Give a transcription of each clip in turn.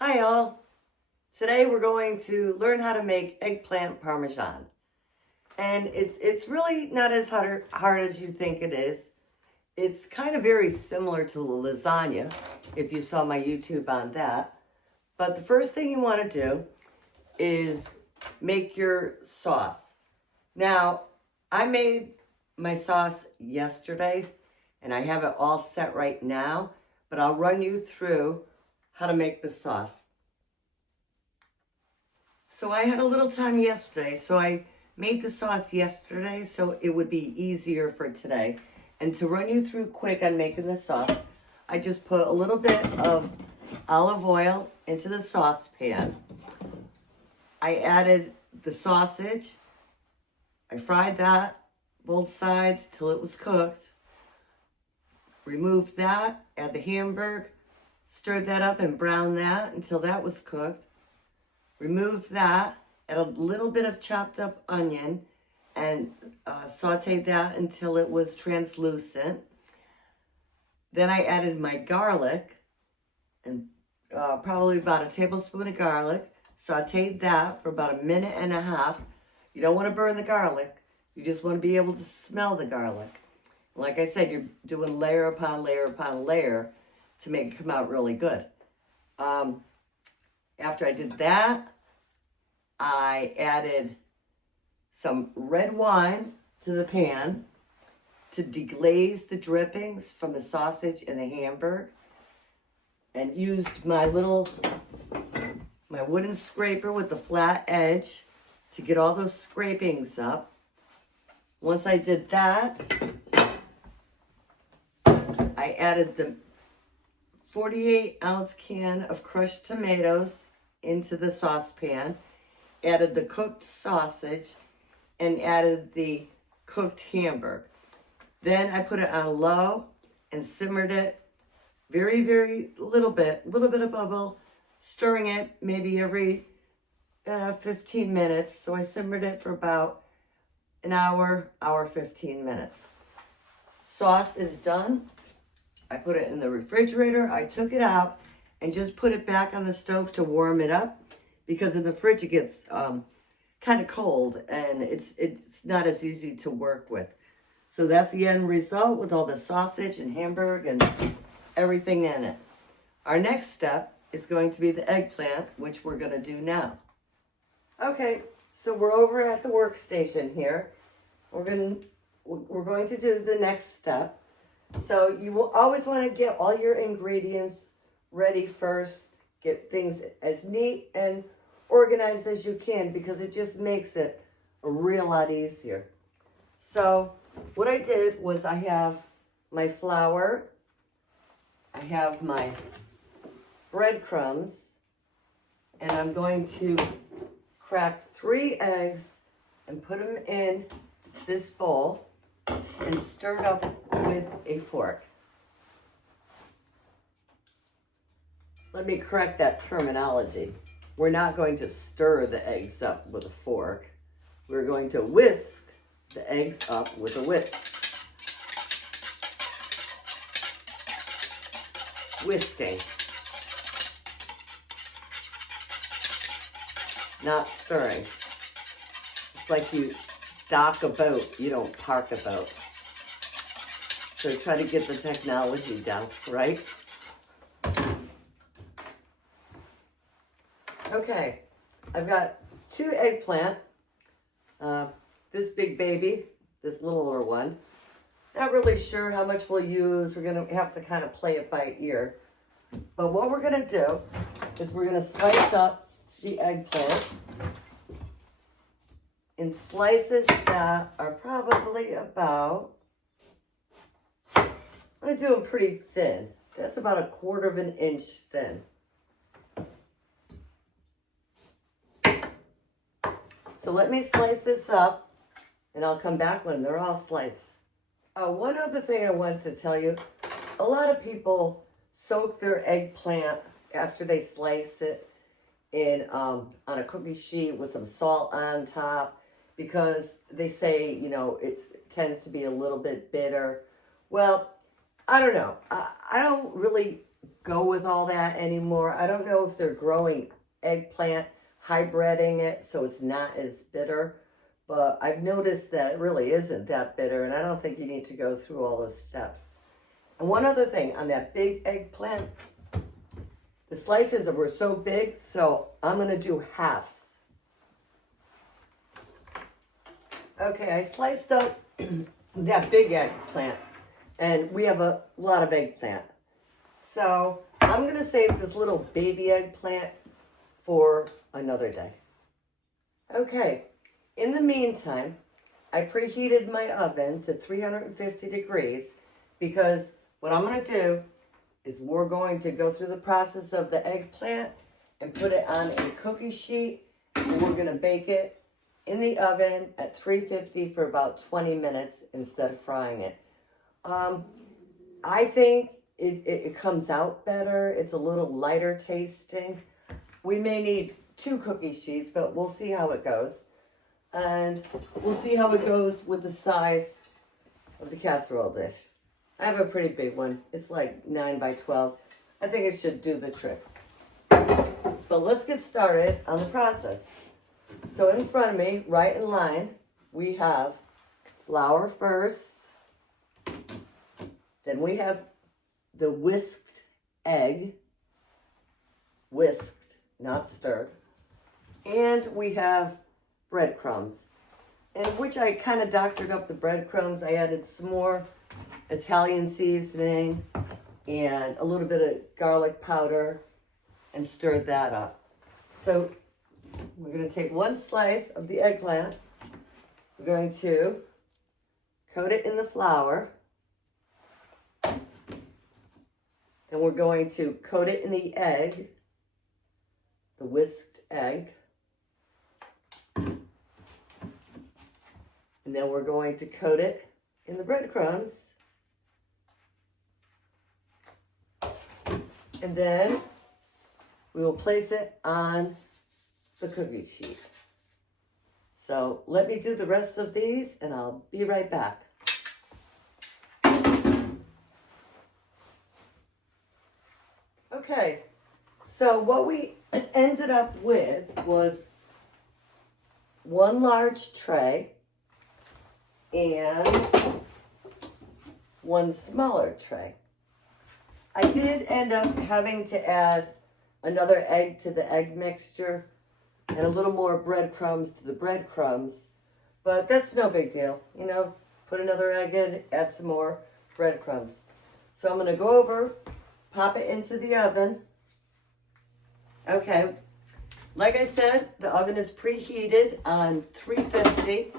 Hi all! Today we're going to learn how to make eggplant parmesan. And it's really not as hard as you think it is. It's kind of very similar to lasagna, if you saw my YouTube on that. But the first thing you want to do is make your sauce. Now, I made my sauce yesterday, and I have it all set right now, but I'll run you through how to make the sauce. So I had a little time yesterday, so I made the sauce yesterday so it would be easier for today. And to run you through quick on making the sauce, I just put a little bit of olive oil into the saucepan. I added the sausage. I fried that, both sides, till it was cooked. Removed that, add the hamburger, stirred that up and browned that until that was cooked. Removed that, add a little bit of chopped up onion, and sauteed that until it was translucent. Then I added my garlic, and probably about a tablespoon of garlic. Sauteed that for about a minute and a half. You don't want to burn the garlic. You just want to be able to smell the garlic. Like I said, you're doing layer upon layer upon layer to make it come out really good. After I did that, I added some red wine to the pan to deglaze the drippings from the sausage and the hamburger, and used my wooden scraper with the flat edge to get all those scrapings up. Once I did that, I added the 48-ounce can of crushed tomatoes into the saucepan, added the cooked sausage, and added the cooked hamburger. Then I put it on low and simmered it very, very little bit of bubble, stirring it maybe every 15 minutes. So I simmered it for about an hour, 15 minutes. Sauce is done. I put it in the refrigerator. I took it out and just put it back on the stove to warm it up, because in the fridge it gets kind of cold and it's not as easy to work with. So that's the end result with all the sausage and hamburger and everything in it. Our next step is going to be the eggplant, which we're going to do now. Okay, so we're over at the workstation here. We're going to do the next step. So you will always want to get all your ingredients ready first. Get things as neat and organized as you can, because it just makes it a real lot easier. So what I did was I have my flour, I have my breadcrumbs, and I'm going to crack 3 eggs and put them in this bowl and stir it up with a fork. Let me correct that terminology. We're not going to stir the eggs up with a fork. We're going to whisk the eggs up with a whisk. Whisking. Not stirring. It's like you dock a boat, you don't park a boat. So try to get the technology down, right? Okay, I've got 2 eggplant, this big baby, this littler one. Not really sure how much we'll use. We're gonna have to kind of play it by ear. But what we're gonna do is we're gonna slice up the eggplant in slices that are probably about, I'm gonna do them pretty thin. That's about 1/4 inch thin. So let me slice this up, and I'll come back when they're all sliced. One other thing I wanted to tell you, a lot of people soak their eggplant after they slice it in on a cookie sheet with some salt on top, because they say, you know, it tends to be a little bit bitter. Well, I don't know. I don't really go with all that anymore. I don't know if they're growing eggplant, hybriding it so it's not as bitter, but I've noticed that it really isn't that bitter, and I don't think you need to go through all those steps. And one other thing, on that big eggplant, the slices were so big, so I'm going to do halves. Okay, I sliced up that big eggplant, and we have a lot of eggplant. So I'm going to save this little baby eggplant for another day. Okay, in the meantime, I preheated my oven to 350 degrees because what I'm going to do is we're going to go through the process of the eggplant and put it on a cookie sheet, and we're going to bake it in the oven at 350 for about 20 minutes instead of frying it. I think it comes out better. It's a little lighter tasting. We may need 2 cookie sheets, but we'll see how it goes. And we'll see how it goes with the size of the casserole dish. I have a pretty big one. It's like 9 by 12. I think it should do the trick. But let's get started on the process. So in front of me, right in line, we have flour first. Then we have the whisked egg. Whisked, not stirred. And we have breadcrumbs. And which I kind of doctored up the breadcrumbs. I added some more Italian seasoning and a little bit of garlic powder and stirred that up. So we're going to take 1 slice of the eggplant. We're going to coat it in the flour. And we're going to coat it in the egg, the whisked egg. And then we're going to coat it in the breadcrumbs. And then we will place it on the cookie sheet. So let me do the rest of these and I'll be right back. Okay, so what we ended up with was 1 large tray and 1 smaller tray. I did end up having to add another egg to the egg mixture and a little more breadcrumbs to the breadcrumbs, but that's no big deal. You know, put another egg in, add some more breadcrumbs. So I'm going to go over, pop it into the oven. Okay, like I said, the oven is preheated on 350.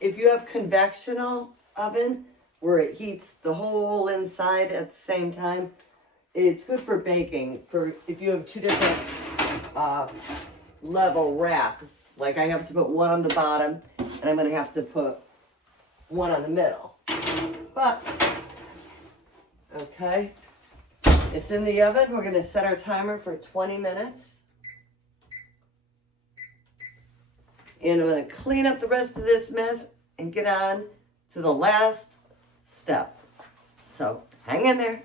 If you have convectional oven where it heats the whole inside at the same time, it's good for baking. For if you have 2 different level racks, like I have to put 1 on the bottom and I'm going to have to put 1 on the middle. But, okay, it's in the oven. We're going to set our timer for 20 minutes. And I'm going to clean up the rest of this mess and get on to the last step. So hang in there.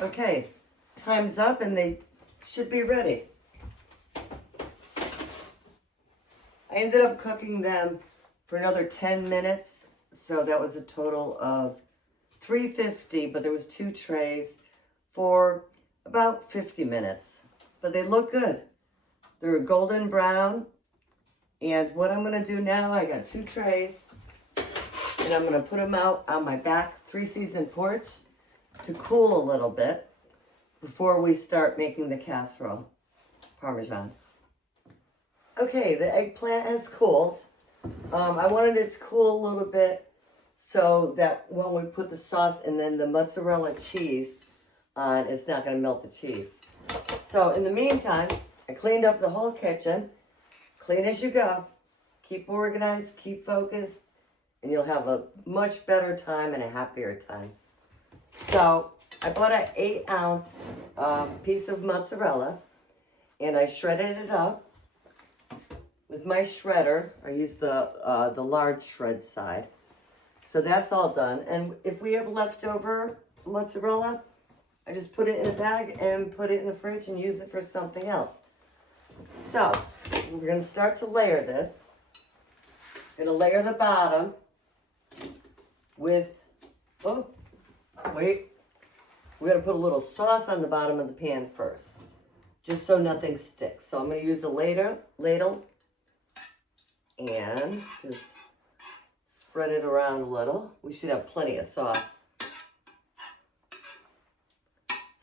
Okay, time's up and they should be ready. I ended up cooking them for another 10 minutes. So that was a total of 350, but there was 2 trays for about 50 minutes. But they look good. They're golden brown. And what I'm going to do now, I got 2 trays. And I'm going to put them out on my back 3-season porch to cool a little bit before we start making the casserole Parmesan. Okay, the eggplant has cooled. I wanted it to cool a little bit so that when we put the sauce and then the mozzarella cheese on, it's not going to melt the cheese. So in the meantime, I cleaned up the whole kitchen. Clean as you go. Keep organized, keep focused, and you'll have a much better time and a happier time. So I bought an 8-ounce piece of mozzarella, and I shredded it up with my shredder. I used the large shred side. So that's all done. And if we have leftover mozzarella, I just put it in a bag and put it in the fridge and use it for something else. So, we're going to start to layer this. Going to layer the bottom with, oh, wait. We're going to put a little sauce on the bottom of the pan first, just so nothing sticks. So I'm going to use a ladle and just spread it around a little. We should have plenty of sauce.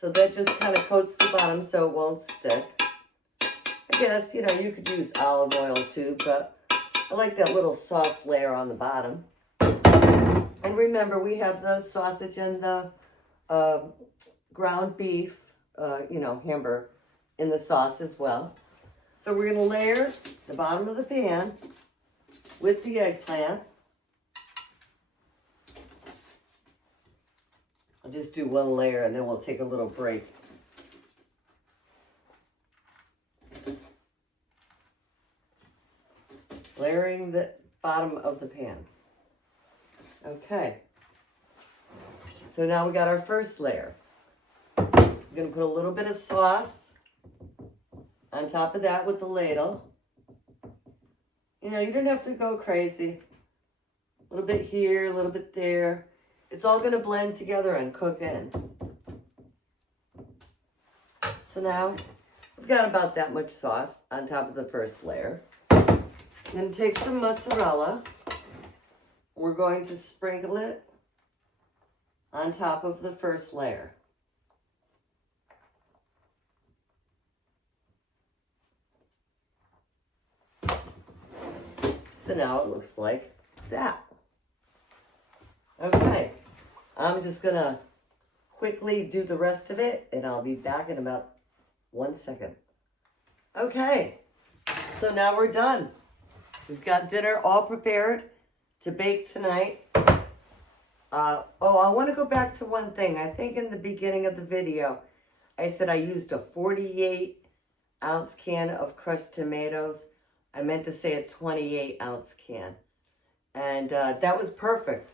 So that just kind of coats the bottom so it won't stick. I guess, you know, you could use olive oil too, but I like that little sauce layer on the bottom. And remember, we have the sausage and the ground beef, you know, hamburger in the sauce as well. So we're going to layer the bottom of the pan with the eggplant. I'll just do one layer and then we'll take a little break. Layering the bottom of the pan. Okay. So now we got our first layer. I'm going to put a little bit of sauce on top of that with the ladle. You know, you don't have to go crazy. A little bit here, a little bit there. It's all going to blend together and cook in. So now we've got about that much sauce on top of the first layer. Then take some mozzarella. We're going to sprinkle it on top of the first layer. So now it looks like that. Okay, I'm just gonna quickly do the rest of it and I'll be back in about 1 second. Okay, so now we're done. We've got dinner all prepared to bake tonight. I want to go back to one thing. I think in the beginning of the video, I said I used a 48-ounce can of crushed tomatoes. I meant to say a 28-ounce can. And that was perfect.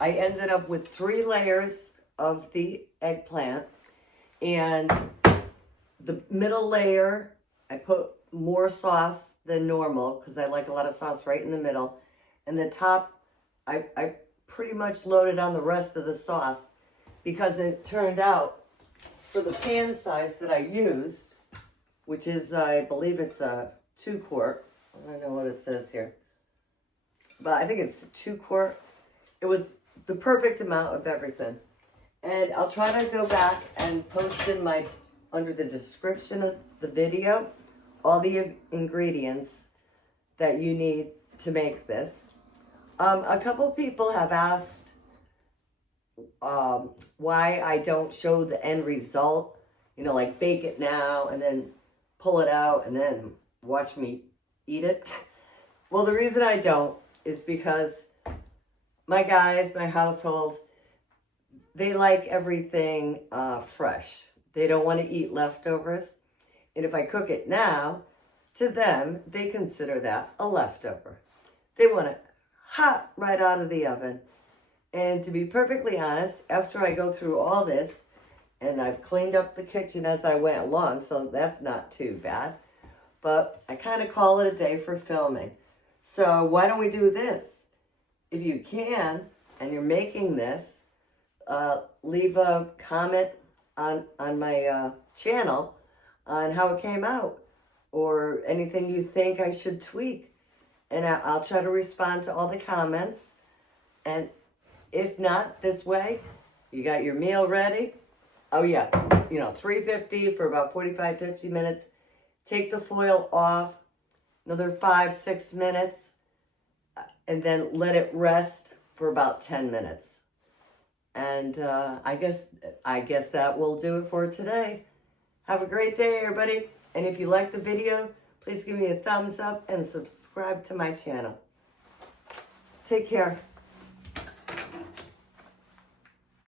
I ended up with 3 layers of the eggplant. And the middle layer, I put more sauce than normal because I like a lot of sauce right in the middle. And the top, I pretty much loaded on the rest of the sauce because it turned out for the pan size that I used, which is, I believe it's a 2-quart. I don't know what it says here, but I think it's a 2-quart. It was the perfect amount of everything. And I'll try to go back and post in under the description of the video, all the ingredients that you need to make this. A couple people have asked why I don't show the end result, you know, like bake it now and then pull it out and then watch me eat it. Well, the reason I don't is because my guys, my household, they like everything fresh. They don't want to eat leftovers. And if I cook it now, to them, they consider that a leftover. They want it hot right out of the oven. And to be perfectly honest, after I go through all this, and I've cleaned up the kitchen as I went along, so that's not too bad. But I kind of call it a day for filming. So why don't we do this? If you can, and you're making this, leave a comment on my channel on how it came out or anything you think I should tweak. And I'll try to respond to all the comments. And if not, this way, you got your meal ready. Oh yeah, you know, 350 for about 45, 50 minutes. Take the foil off, another 5-6 minutes, and then let it rest for about 10 minutes. And I guess that will do it for today. Have a great day, everybody. And if you like the video, please give me a thumbs up and subscribe to my channel. Take care.